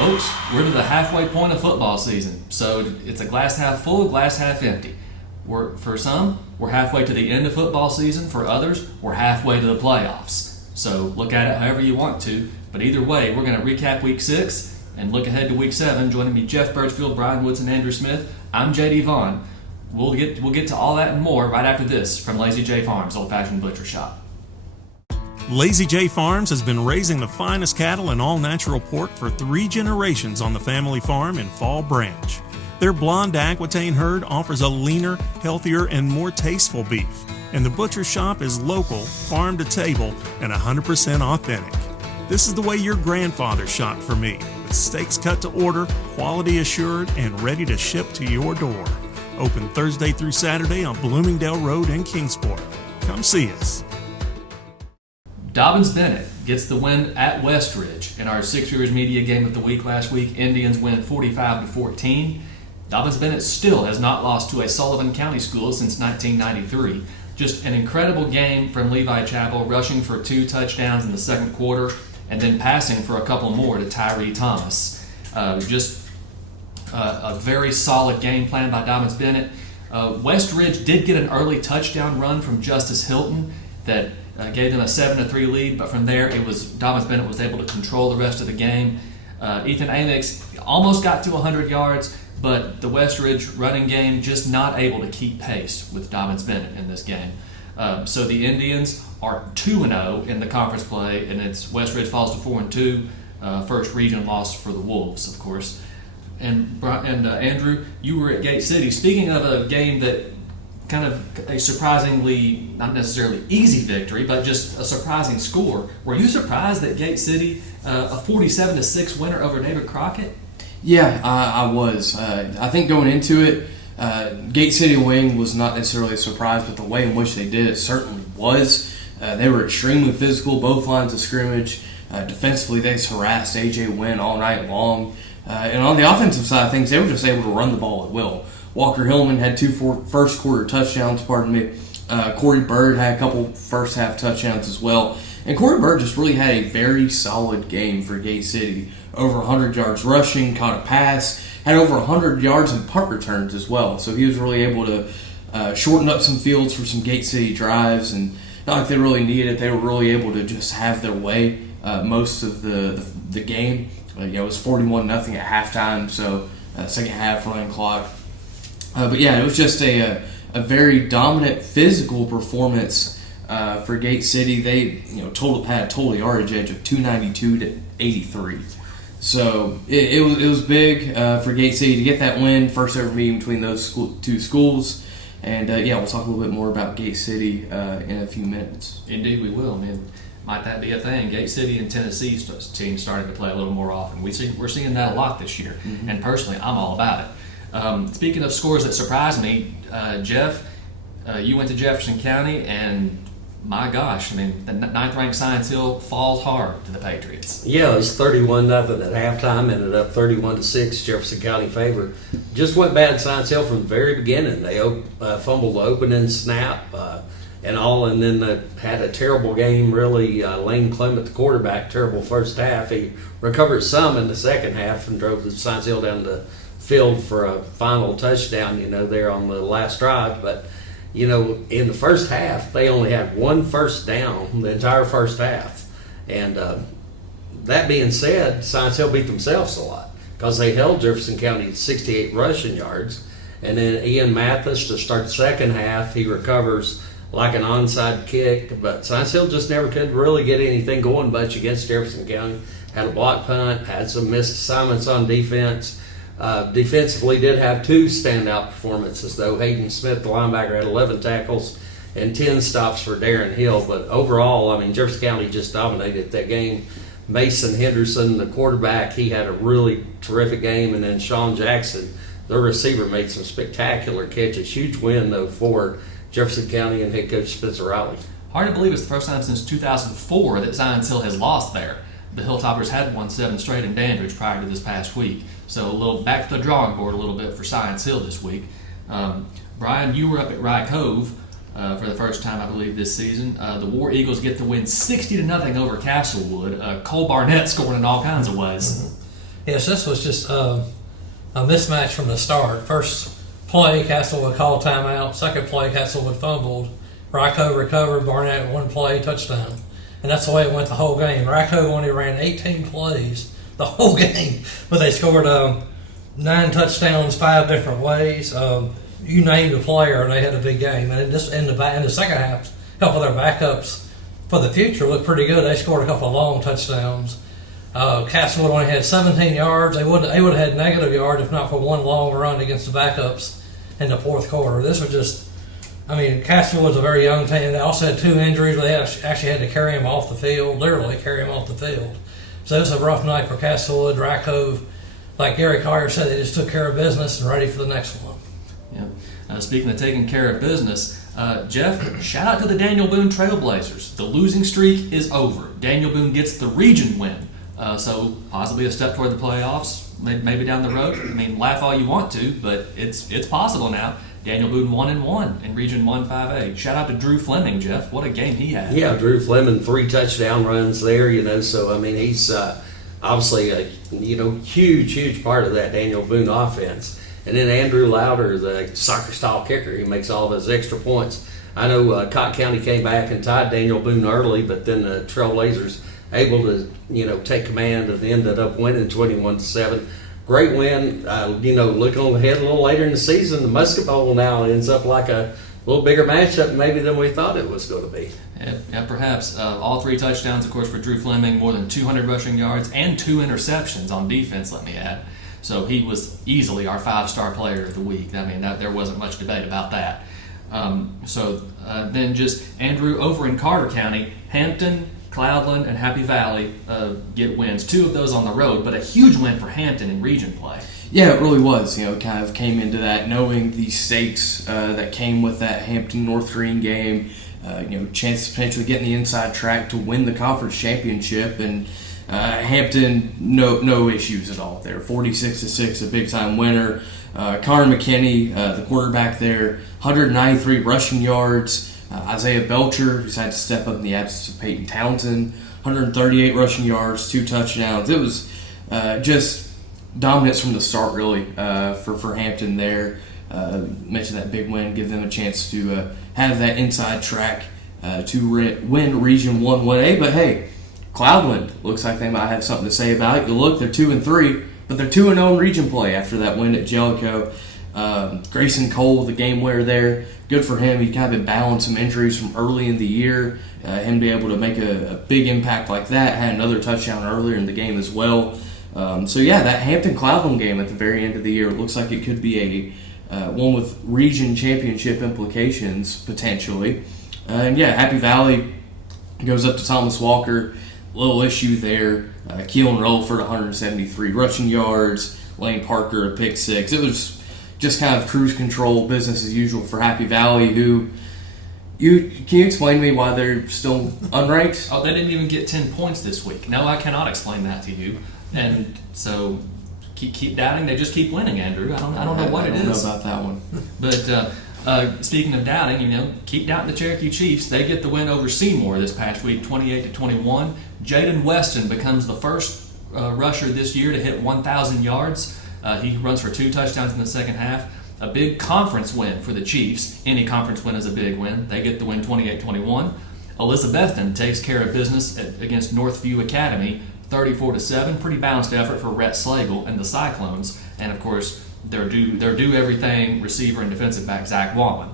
Folks, we're to the halfway point of football season, so it's a glass half full, glass half empty. For some, we're halfway to the end of football season. For others, we're halfway to the playoffs. So look at it however you want to, but either way, we're going to recap Week 6 and look ahead to Week 7. Joining me, Jeff Birchfield, Brian Woods, and Andrew Smith. I'm J.D. Vaughn. We'll get to all that and more right after this from Lazy J Farms, Old Fashioned Butcher Shop. Lazy J Farms has been raising the finest cattle and all-natural pork for 3 generations on the family farm in Fall Branch. Their blonde Aquitaine herd offers a leaner, healthier, and more tasteful beef. And the butcher shop is local, farm to table, and 100% authentic. This is the way your grandfather shot for me, with steaks cut to order, quality assured, and ready to ship to your door. Open Thursday through Saturday on Bloomingdale Road in Kingsport. Come see us. Dobyns Bennett gets the win at Westridge in our Six Rivers Media Game of the Week last week. Indians win 45-14. Dobyns Bennett still has not lost to a Sullivan County school since 1993. Just an incredible game from Levi Chappell, rushing for 2 touchdowns in the second quarter and then passing for a couple more to Tyree Thomas. A very solid game plan by Dobyns Bennett. Westridge did get an early touchdown run from Justice Hilton that gave them a 7-3 lead, but from there Dobyns Bennett was able to control the rest of the game. Ethan Amix almost got to 100 yards, but the Westridge running game just not able to keep pace with Dobyns Bennett in this game. So the Indians are 2-0 in the conference play, and it's Westridge falls to 4-2. First region loss for the Wolves, of course. And Andrew, you were at Gate City. Speaking of a game that kind of a surprisingly, not necessarily easy victory, but just a surprising score. Were you surprised that Gate City, a 47-6 winner over David Crockett? Yeah, I was. I think going into it, Gate City winning was not necessarily a surprise, but the way in which they did it certainly was. They were extremely physical, both lines of scrimmage. Defensively, they just harassed A.J. Wynn all night long. And on the offensive side of things, they were just able to run the ball at will. Walker Hillman had 2 first quarter touchdowns, Corey Bird had a couple first half touchdowns as well. And Corey Bird just really had a very solid game for Gate City. Over 100 yards rushing, caught a pass, had over 100 yards in punt returns as well. So he was really able to shorten up some fields for some Gate City drives, and not like they really needed it. They were really able to just have their way most of the game. It was 41-0 at halftime, so second half running clock. But yeah, it was just a very dominant physical performance for Gate City. They had a total yardage edge of 292 to 83. So it was big for Gate City to get that win, first ever meeting between those two schools. And we'll talk a little bit more about Gate City in a few minutes. Indeed, we will. I mean, might that be a thing? Gate City and Tennessee teams starting to play a little more often. We're seeing that a lot this year, and personally, I'm all about it. Speaking of scores that surprised me, Jeff, you went to Jefferson County, and my gosh, I mean, the 9th-ranked Science Hill falls hard to the Patriots. Yeah, it was 31-0 at halftime, ended up 31-6, Jefferson County favor. Just went bad Science Hill from the very beginning. They fumbled the opening snap and then had a terrible game, really. Lane Clement, the quarterback, terrible first half. He recovered some in the second half and drove the Science Hill down the field for a final touchdown, there on the last drive. But, in the first half, they only had 1 first down the entire first half. And that being said, Science Hill beat themselves a lot because they held Jefferson County at 68 rushing yards. And then Ian Mathis, to start the second half, he recovers like an onside kick. But Science Hill just never could really get anything going much against Jefferson County. Had a block punt, had some missed assignments on defense. Defensively did have 2 standout performances, though. Hayden Smith, the linebacker, had 11 tackles and 10 stops for Darren Hill. But overall, Jefferson County just dominated that game. Mason Henderson, the quarterback, he had a really terrific game. And then Sean Jackson, the receiver, made some spectacular catches. Huge win, though, for Jefferson County and head coach Spencer Riley. Hard to believe it's the first time since 2004 that Science Hill has lost there. The Hilltoppers had won 7 straight in Dandridge prior to this past week. So a little back to the drawing board a little bit for Science Hill this week. Brian, you were up at Rye Cove for the first time, I believe, this season. The War Eagles get the win 60-0 over Castlewood. Cole Barnett scoring in all kinds of ways. Yes, this was just a mismatch from the start. First play, Castlewood called timeout. Second play, Castlewood fumbled. Ryko recovered. Barnett one play, touchdown. And that's the way it went the whole game. Ryko only ran 18 plays the whole game, but they scored 9 touchdowns 5 different ways. You named a player, and they had a big game. And in the second half, a couple of their backups for the future looked pretty good. They scored a couple of long touchdowns. Castlewood only had 17 yards. They would have had negative yards if not for one long run against the backups in the fourth quarter. This was just, Castlewood was a very young team. They also had 2 injuries where they actually had to carry him off the field, literally carry him off the field. So it was a rough night for Castlewood. Rackhove, like Gary Collier said, they just took care of business and ready for the next one. Yeah. Speaking of taking care of business, Jeff, shout out to the Daniel Boone Trailblazers. The losing streak is over. Daniel Boone gets the region win. So possibly a step toward the playoffs, maybe down the road. Laugh all you want to, but it's possible now. Daniel Boone 1-1 in Region 1 5A. Shout out to Drew Fleming, Jeff. What a game he had. Yeah, Drew Fleming, 3 touchdown runs there, so he's obviously a huge part of that Daniel Boone offense. And then Andrew Louder, the soccer style kicker, he makes all of his extra points. I know Cotton County came back and tied Daniel Boone early, but then the Trailblazers able to take command and ended up winning 21-7. Great win. Looking ahead a little later in the season, the Musket Bowl now ends up like a little bigger matchup maybe than we thought it was going to be. Yeah, perhaps. All 3 touchdowns, of course, for Drew Fleming, more than 200 rushing yards, and 2 interceptions on defense, let me add. So he was easily our 5-star player of the week. There wasn't much debate about that. Then just Andrew over in Carter County, Hampton, Cloudland, and Happy Valley get wins. 2 of those on the road, but a huge win for Hampton in region play. Yeah, it really was. Kind of came into that knowing the stakes that came with that Hampton North Green game. Chance of potentially getting the inside track to win the conference championship, and Hampton no issues at all there. 46-6, a big time winner. Connor McKinney, the quarterback there, 193 rushing yards. Isaiah Belcher, who's had to step up in the absence of Peyton Townsend, 138 rushing yards, 2 touchdowns. It was just dominance from the start, really, for Hampton there. Mentioned that big win, give them a chance to have that inside track to win Region 1 1A. But hey, Cloudland looks like they might have something to say about it. You look, they're 2-3, but they're 2-0 in region play after that win at Jellicoe. Grayson Cole, the game winner there, good for him. He kind of been battling some injuries from early in the year. Him to be able to make a big impact like that, had another touchdown earlier in the game as well. That Hampton-Cloudland game at the very end of the year looks like it could be a one with region championship implications potentially. Happy Valley goes up to Thomas Walker. Little issue there. Keelan Rollford, 173 rushing yards. Lane Parker, a pick 6. It was just kind of cruise control, business as usual for Happy Valley, who can you explain to me why they're still unranked? Oh, they didn't even get 10 points this week. No, I cannot explain that to you. And so keep doubting. They just keep winning, Andrew. I don't know what it is. I don't know about that one. But speaking of doubting, keep doubting the Cherokee Chiefs. They get the win over Seymour this past week, 28-21. Jaden Weston becomes the first rusher this year to hit 1,000 yards. He runs for 2 touchdowns in the second half. A big conference win for the Chiefs. Any conference win is a big win. They get the win 28-21. Elizabethton takes care of business against Northview Academy, 34-7. Pretty balanced effort for Rhett Slagle and the Cyclones. And, of course, their do everything receiver and defensive back Zach Wallen.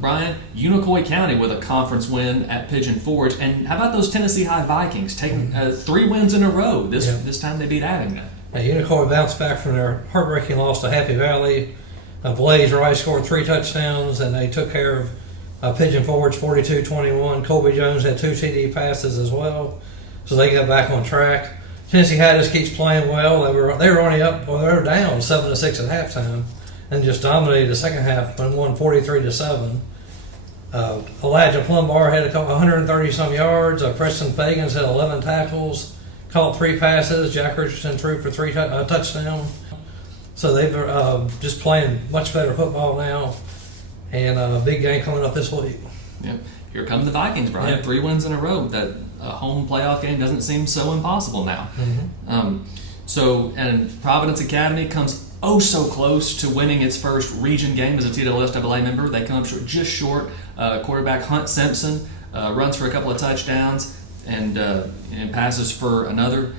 Brian, Unicoi County with a conference win at Pigeon Forge. And how about those Tennessee High Vikings taking 3 wins in a row? This time they beat Abingdon. Unicoi bounced back from their heartbreaking loss to Happy Valley. Blaze Rice scored 3 touchdowns, and they took care of Pigeon Forge 42-21. Colby Jones had 2 TD passes as well, so they got back on track. Tennessee High just keeps playing well. They were only up, they were down 7-6 at halftime, and just dominated the second half and won 43-7. Elijah Plumbar had 130 some yards. Preston Fagans had 11 tackles, caught 3 passes. Jack Richardson threw for 3 touchdowns. So they're just playing much better football now, and a big game coming up this week. Yep. Here come the Vikings, Brian. Yep. 3 wins in a row. That home playoff game doesn't seem so impossible now. Mm-hmm. And Providence Academy comes so close to winning its first region game as a TWSAA member. They come up just short. Quarterback Hunt Simpson runs for a couple of touchdowns and passes for another.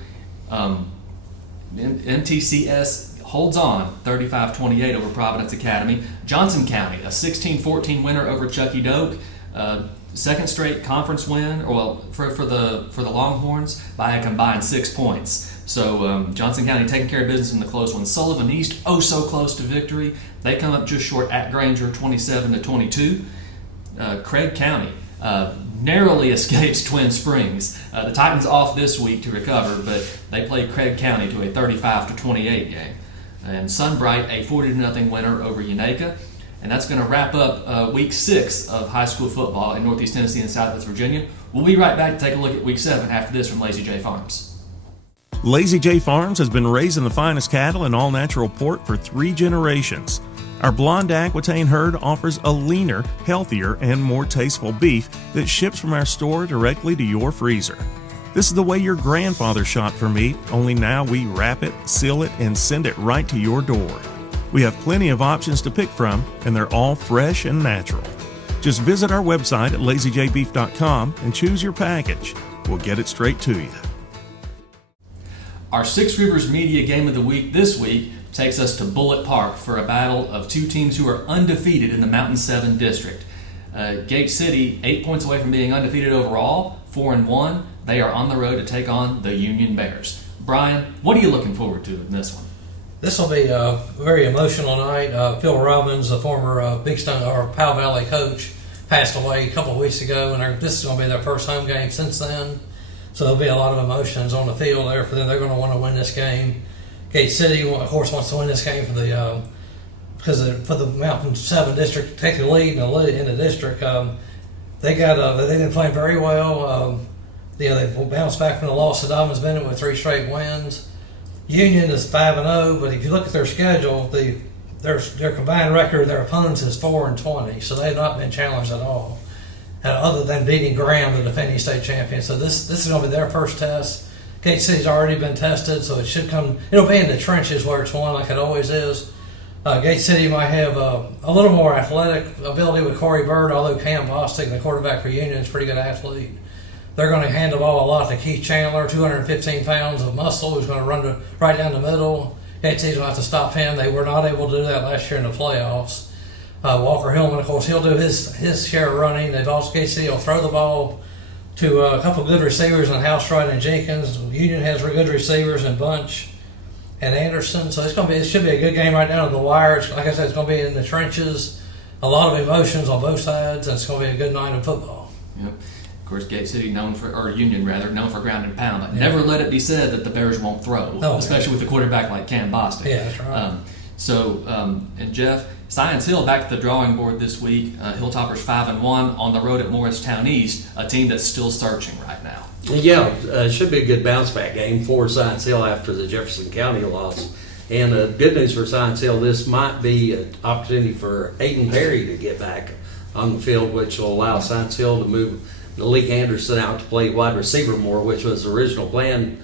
MTCS holds on 35-28 over Providence Academy. Johnson County, a 16-14 winner over Chucky Doak. Second straight conference win, for the Longhorns by a combined 6 points. So Johnson County taking care of business in the close one. Sullivan East, so close to victory. They come up just short at Granger, 27-22. Craig County narrowly escapes Twin Springs. The Titans off this week to recover, but they played Craig County to a 35-28 game. And Sunbright, a 40-0 winner over Unaka. And that's going to wrap up week 6 of high school football in Northeast Tennessee and Southwest Virginia. We'll be right back to take a look at week 7 after this from Lazy J Farms. Lazy J Farms has been raising the finest cattle and all-natural pork for 3 generations. Our blonde Aquitaine herd offers a leaner, healthier, and more tasteful beef that ships from our store directly to your freezer. This is the way your grandfather shot for meat, only now we wrap it, seal it, and send it right to your door. We have plenty of options to pick from, and they're all fresh and natural. Just visit our website at lazyjbeef.com and choose your package. We'll get it straight to you. Our Six Rivers Media Game of the Week this week takes us to Bullitt Park for a battle of 2 teams who are undefeated in the Mountain 7 district. Gate City, 8 points away from being undefeated overall, 4-1. They are on the road to take on the Union Bears. Brian, what are you looking forward to in this one? This will be a very emotional night. Phil Robbins, the former Big Stone or Powell Valley coach, passed away a couple of weeks ago, and this is going to be their first home game since then. So there'll be a lot of emotions on the field there for them. They're going to want to win this game. Gate City, of course, wants to win this game for the Mountain 7 district to take the lead in the district. They've been playing very well. They've bounced back from the loss to Dobbins Bennett with 3 straight wins. Union is 5-0, but if you look at their schedule, their combined record of their opponents is 4-20, so they've not been challenged at all, other than beating Graham, the defending state champion. So this is going to be their first test. Gate City's already been tested, so it'll be in the trenches where it's won like it always is. Gate City might have a little more athletic ability with Corey Bird, although Cam Bostic, the quarterback for Union, is a pretty good athlete. They're going to hand the ball a lot to Keith Chandler, 215 pounds of muscle, who's going to run right down the middle. Gate City's going to have to stop him. They were not able to do that last year in the playoffs. Walker Hillman, of course, he'll do his share of running. Gate City will throw the ball to a couple of good receivers in Housewright and Jenkins. Union has good receivers in Bunch and Anderson. So it should be a good game right down to the wire. Like I said, it's going to be in the trenches. A lot of emotions on both sides, and it's going to be a good night of football. Yep. Of course, Gate City known for ground and pound. But never let it be said that the Bears won't throw, especially with a quarterback like Cam Bostic. Yeah, that's right. And Jeff, Science Hill back to the drawing board this week. Hilltoppers 5-1 on the road at Morristown East, a team that's still searching right now. Yeah, it should be a good bounce back game for Science Hill after the Jefferson County loss. And good news for Science Hill, this might be an opportunity for Aiden Perry to get back on the field, which will allow Science Hill to move Malik Anderson out to play wide receiver more, which was the original plan.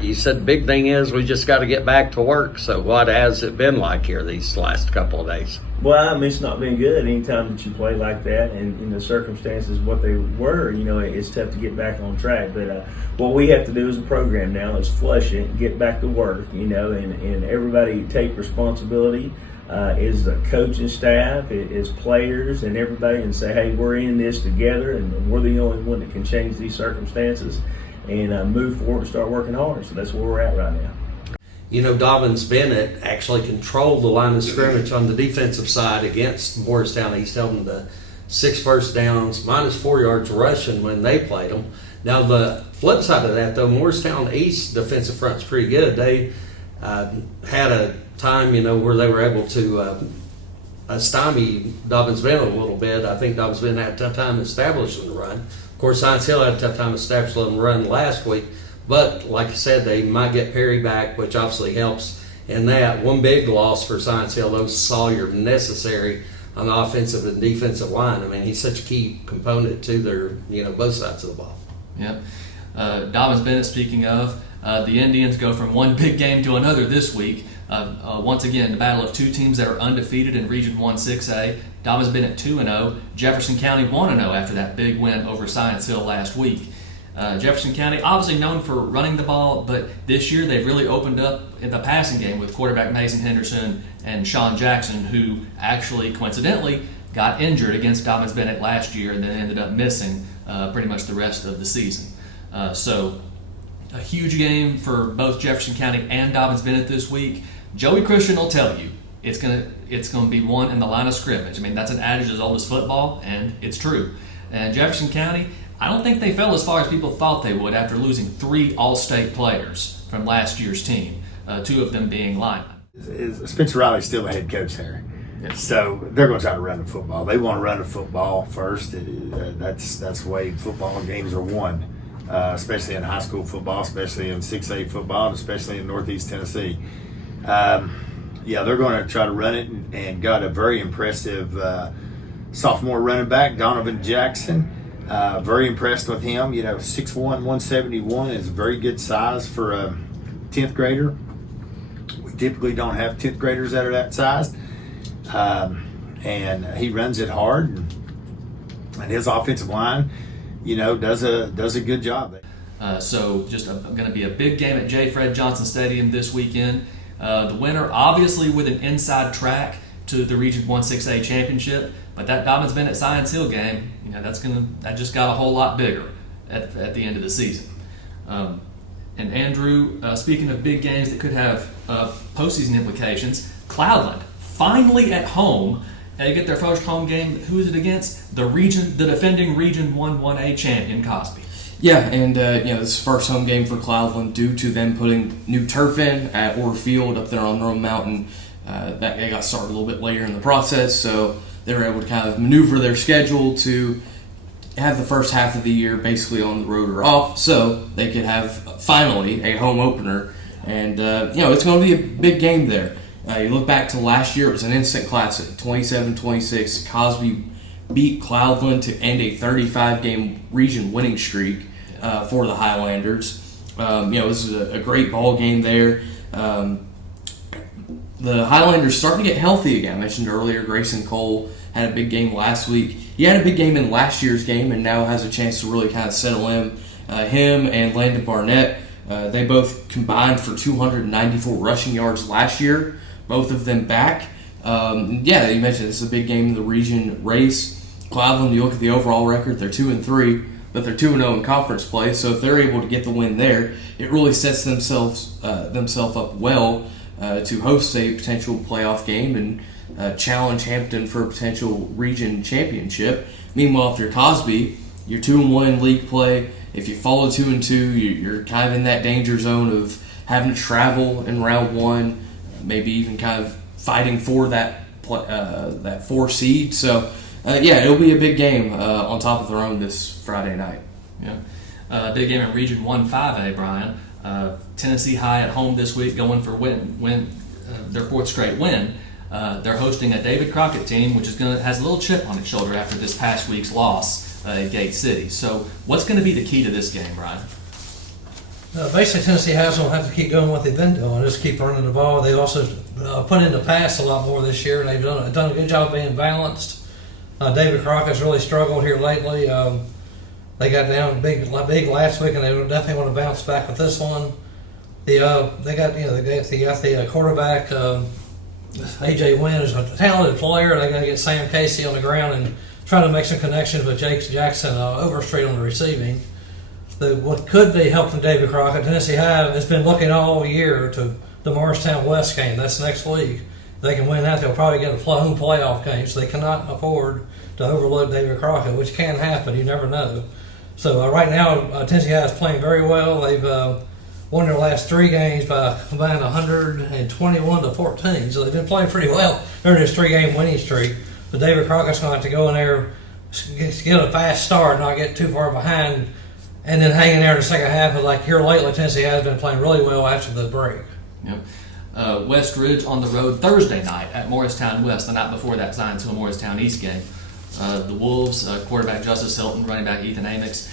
You said the big thing is we just got to get back to work. So what has it been like here these last couple of days? Well, I mean, it's not been good anytime that you play like that, and in the circumstances what they were, it's tough to get back on track. But what we have to do as a program now is flush it, get back to work, and everybody take responsibility. Is the coaching staff, is players, and everybody, and say, hey, we're in this together, and we're the only one that can change these circumstances, and move forward and start working hard. So that's where we're at right now. Dobbins Bennett actually controlled the line of scrimmage on the defensive side against Morristown East, held them to 6 first downs, -4 yards rushing when they played them. Now, the flip side of that, though, Morristown East defensive front's pretty good. They had a time, where they were able to stymie Dobbins Bennett a little bit. I think Dobbins Bennett had a tough time establishing the run. Of course, Science Hill had a tough time establishing the run last week. But like I said, they might get Perry back, which obviously helps in that. One big loss for Science Hill, though, Sawyer necessary on the offensive and defensive line. I mean, he's such a key component to their, both sides of the ball. Yep. Dobbins Bennett, speaking of, The Indians go from one big game to another this week. Once again, the battle of two teams that are undefeated in Region 1 6A. Dom has been at 2-0. Jefferson County 1-0 after that big win over Science Hill last week. Jefferson County, obviously known for running the ball, but this year they've really opened up in the passing game with quarterback Mason Henderson and Sean Jackson, who actually, coincidentally, got injured against Dobbins Bennett last year and then ended up missing pretty much the rest of the season. So a huge game for both Jefferson County and Dobbins Bennett this week. Joey Christian will tell you it's gonna be won in the line of scrimmage. I mean, that's an adage as old as football, and it's true. And Jefferson County, I don't think they fell as far as people thought they would after losing 3 All-State players from last year's team, 2 of them being linemen. Spencer Riley's still the head coach there. Yes. So they're going to try to run the football. They want to run the football first. That's the way football games are won, especially in high school football, especially in 6A football, and especially in Northeast Tennessee. They're going to try to run it and got a very impressive sophomore running back, Donovan Jackson. Very impressed with him. 6'1", 171 is a very good size for a 10th grader. We typically don't have 10th graders that are that size. And he runs it hard, and his offensive line, does a good job. So just going to be a big game at J. Fred Johnson Stadium this weekend. The winner, obviously, with an inside track to the Region 1 6A championship, but that Dobbins Bennett Science Hill game, that just got a whole lot bigger at the end of the season. And Andrew, speaking of big games that could have postseason implications, Cloudland finally at home. They get their first home game. Who is it against? The defending Region 1 1A champion, Cosby. Yeah, and this is the first home game for Cloudland due to them putting new turf in at Orr Field up there on Rome Mountain. That they got started a little bit later in the process, so they were able to kind of maneuver their schedule to have the first half of the year basically on the road or off, so they could have finally a home opener. And it's going to be a big game there. You look back to last year; it was an instant classic, 27-26. Cosby beat Cloudland to end a 35-game region winning streak for the Highlanders. It was a great ball game there. The Highlanders starting to get healthy again. I mentioned earlier, Grayson Cole had a big game last week. He had a big game in last year's game and now has a chance to really kind of settle in. Him and Landon Barnett, they both combined for 294 rushing yards last year, both of them back. You mentioned this is a big game in the region race. Cloudland, you look at the overall record, they're 2-3, but they're 2-0 in conference play. So if they're able to get the win there, it really sets themselves up well to host a potential playoff game and challenge Hampton for a potential region championship. Meanwhile, if you're Cosby, you're 2-1 in league play. If you follow 2-2, you're kind of in that danger zone of having to travel in round one, maybe even kind of fighting for that 4 seed. So, it'll be a big game on top of their own this Friday night. Yeah, big game in Region 1 5A, Brian. Tennessee High at home this week, going for their 4th straight win. They're hosting a David Crockett team, which has a little chip on its shoulder after this past week's loss at Gate City. So, what's going to be the key to this game, Brian? Basically, Tennessee House will have to keep doing what they've been doing, just keep running the ball. They also put in the pass a lot more this year. They've done a good job being balanced. David Crockett's really struggled here lately. They got down big last week, and they definitely want to bounce back with this one. They got the quarterback AJ Wynn is a talented player. They got to get Sam Casey on the ground and try to make some connections with Jake Jackson Overstreet on the receiving. What could be helping David Crockett, Tennessee High has been looking all year to the Morristown West game. That's next week. If they can win that, they'll probably get a home playoff game. So they cannot afford to overlook David Crockett, which can happen. You never know. So right now, Tennessee High is playing very well. They've won their last 3 games by combined 121-14. So they've been playing pretty well during this 3-game winning streak. But David Crockett's going to have to go in there, get a fast start, not get too far behind, and then hang in there in the second half. But like here lately, Tennessee has been playing really well after the break. Yep. West Ridge on the road Thursday night at Morristown West, the night before that Science Hill Morristown East game. The Wolves, quarterback Justice Hilton, running back Ethan Amix,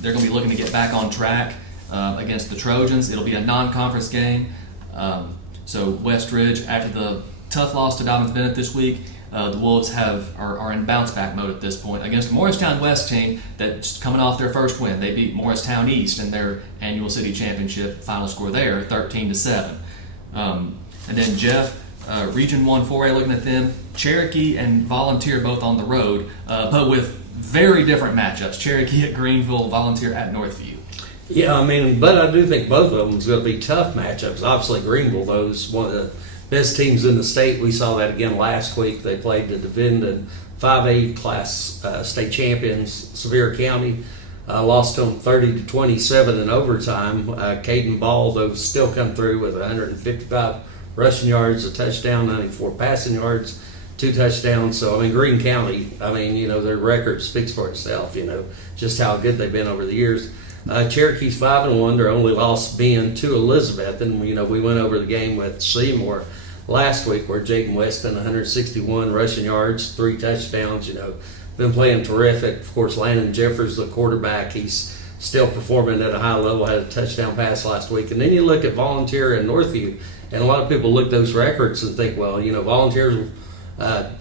they're going to be looking to get back on track. against the Trojans. It'll be a non-conference game. So West Ridge, after the tough loss to Dobbins Bennett this week, the Wolves are in bounce-back mode at this point against a Morristown West team that's coming off their first win. They beat Morristown East in their annual city championship. Final score there, 13-7. And then Jeff, Region 1 4A, looking at them, Cherokee and Volunteer both on the road, but with very different matchups. Cherokee at Greenville, Volunteer at Northview. Yeah, I mean, but I do think both of them is going to be tough matchups. Obviously, Greenville, though, is one of the best teams in the state. We saw that again last week. They played the defending 5A class state champions, Sevier County. Lost to them 30-27 in overtime. Caden Ball, though, still come through with 155 rushing yards, a touchdown, 94 passing yards, 2 touchdowns. So, I mean, Greene County, their record speaks for itself, just how good they've been over the years. Cherokee's 5-1. Their only loss being to Elizabeth. And, we went over the game with Seymour last week where Jaden Weston, 161 rushing yards, 3 touchdowns, been playing terrific. Of course, Landon Jeffers, the quarterback, he's still performing at a high level, had a touchdown pass last week. And then you look at Volunteer and Northview, and a lot of people look at those records and think, well, Volunteer's 4-1,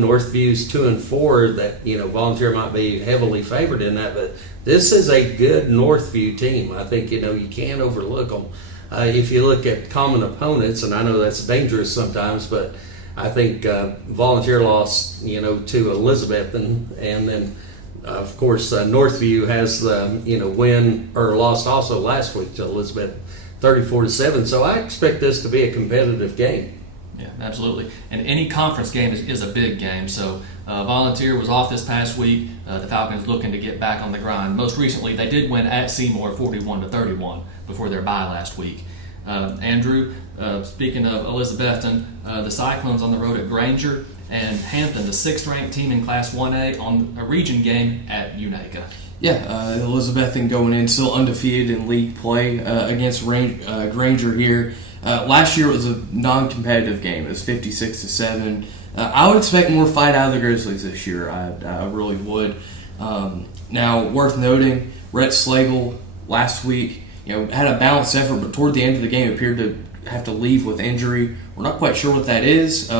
Northview's 2-4, that, Volunteer might be heavily favored in that, but this is a good Northview team. I think, you can't overlook them. If you look at common opponents, and I know that's dangerous sometimes, but I think Volunteer lost, to Elizabeth, and then, of course, Northview has the, win or lost also last week to Elizabeth, 34-7. So I expect this to be a competitive game. Yeah, absolutely. And any conference game is a big game. So Volunteer was off this past week. The Falcons looking to get back on the grind. Most recently, they did win at Seymour 41-31 before their bye last week. Andrew, speaking of Elizabethton, the Cyclones on the road at Granger, and Hampton, the 6th-ranked team in Class 1A, on a region game at Unaka. Yeah, Elizabethton going in still undefeated in league play against Granger here. Last year it was a non-competitive game. It was 56-7. I would expect more fight out of the Grizzlies this year. I really would. Now, worth noting, Rhett Slagle last week, had a balanced effort, but toward the end of the game appeared to have to leave with injury. We're not quite sure what that is.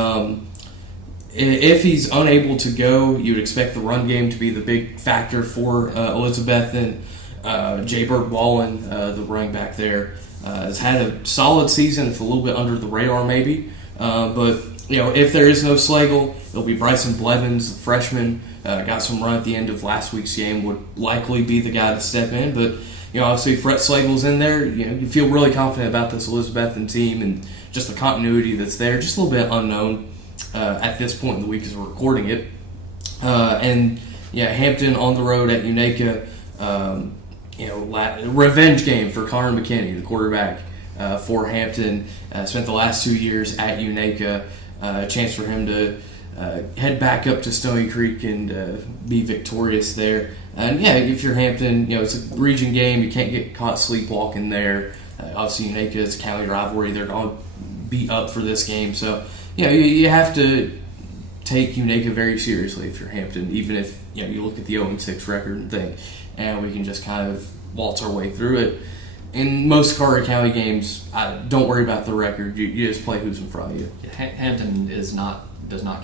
If he's unable to go, you would expect the run game to be the big factor for Elizabethton. Jay Bird Wallen, the running back there, has had a solid season. It's a little bit under the radar maybe. But, if there is no Slagle, it'll be Bryson Blevins, the freshman. Got some run at the end of last week's game, would likely be the guy to step in. But, obviously if Rhett Slagle's in there, you feel really confident about this Elizabethton team and just the continuity that's there. Just a little bit unknown at this point in the week as we're recording it. Hampton on the road at Unaka. Revenge game for Connor McKinney, the quarterback for Hampton. Spent the last 2 years at Unaka. A chance for him to head back up to Stony Creek and be victorious there. And if you're Hampton, it's a region game. You can't get caught sleepwalking there. Obviously, Unaka is a county rivalry. They're going to be up for this game. So, you have to take Unaka very seriously if you're Hampton, even if you look at the 0-6 record and think, and we can just kind of waltz our way through it. In most Carter County games, don't worry about the record. You just play who's in front of you. Yeah, Hampton does not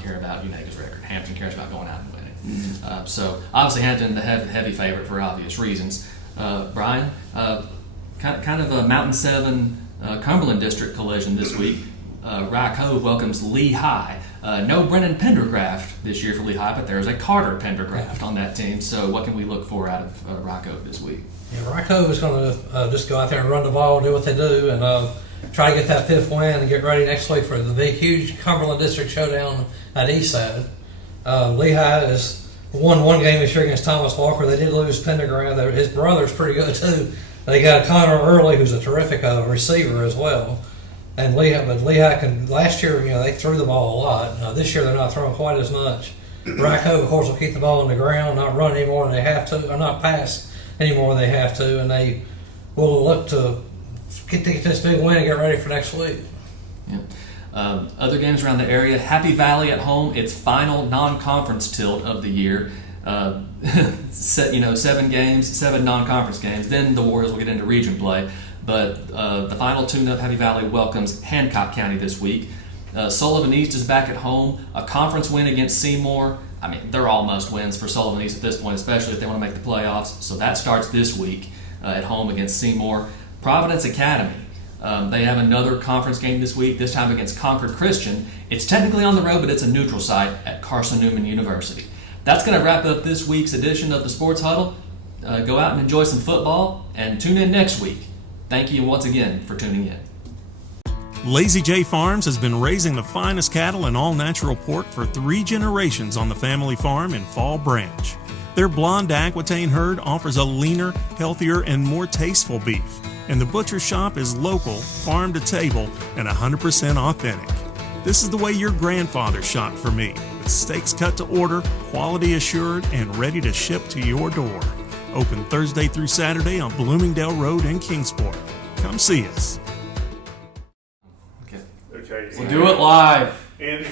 care about Unaka's record. Hampton cares about going out and winning. Mm-hmm. So obviously Hampton the heavy favorite for obvious reasons. Brian, kind of a Mountain 7 Cumberland District collision this week. Rye Cove welcomes Lehigh. No Brennan Pendergraft this year for Lehigh, but there's a Carter Pendergraft on that team. So what can we look for out of Rye Cove this week? Yeah, Rye Cove is going to just go out there and run the ball, do what they do, and try to get that 5th win and get ready next week for the big, huge Cumberland District showdown at Eastside. Lehigh has won one game this year against Thomas Walker. They did lose Pendergraft. His brother's pretty good too. They got Connor Early, who's a terrific receiver as well. And Lehigh last year, they threw the ball a lot. This year they're not throwing quite as much. Rye Cove, of course, will keep the ball on the ground, not run any more than they have to, or not pass any more than they have to, and they will look to get this big win and get ready for next week. Yeah. Other games around the area, Happy Valley at home, its final non-conference tilt of the year. 7 games, 7 non-conference games. Then the Warriors will get into region play. But the final tune-up, Happy Valley welcomes Hancock County this week. Sullivan East is back at home. A conference win against Seymour. I mean, they're all must wins for Sullivan East at this point, especially if they want to make the playoffs. So that starts this week at home against Seymour. Providence Academy. They have another conference game this week, this time against Concord Christian. It's technically on the road, but it's a neutral site at Carson-Newman University. That's going to wrap up this week's edition of the Sports Huddle. Go out and enjoy some football, and tune in next week. Thank you once again for tuning in. Lazy J Farms has been raising the finest cattle and all-natural pork for 3 generations on the family farm in Fall Branch. Their blonde Aquitaine herd offers a leaner, healthier, and more tasteful beef. And the butcher shop is local, farm to table, and 100% authentic. This is the way your grandfather shot for me, with steaks cut to order, quality assured, and ready to ship to your door. Open Thursday through Saturday on Bloomingdale Road in Kingsport. Come see us. Okay. We'll do it live. And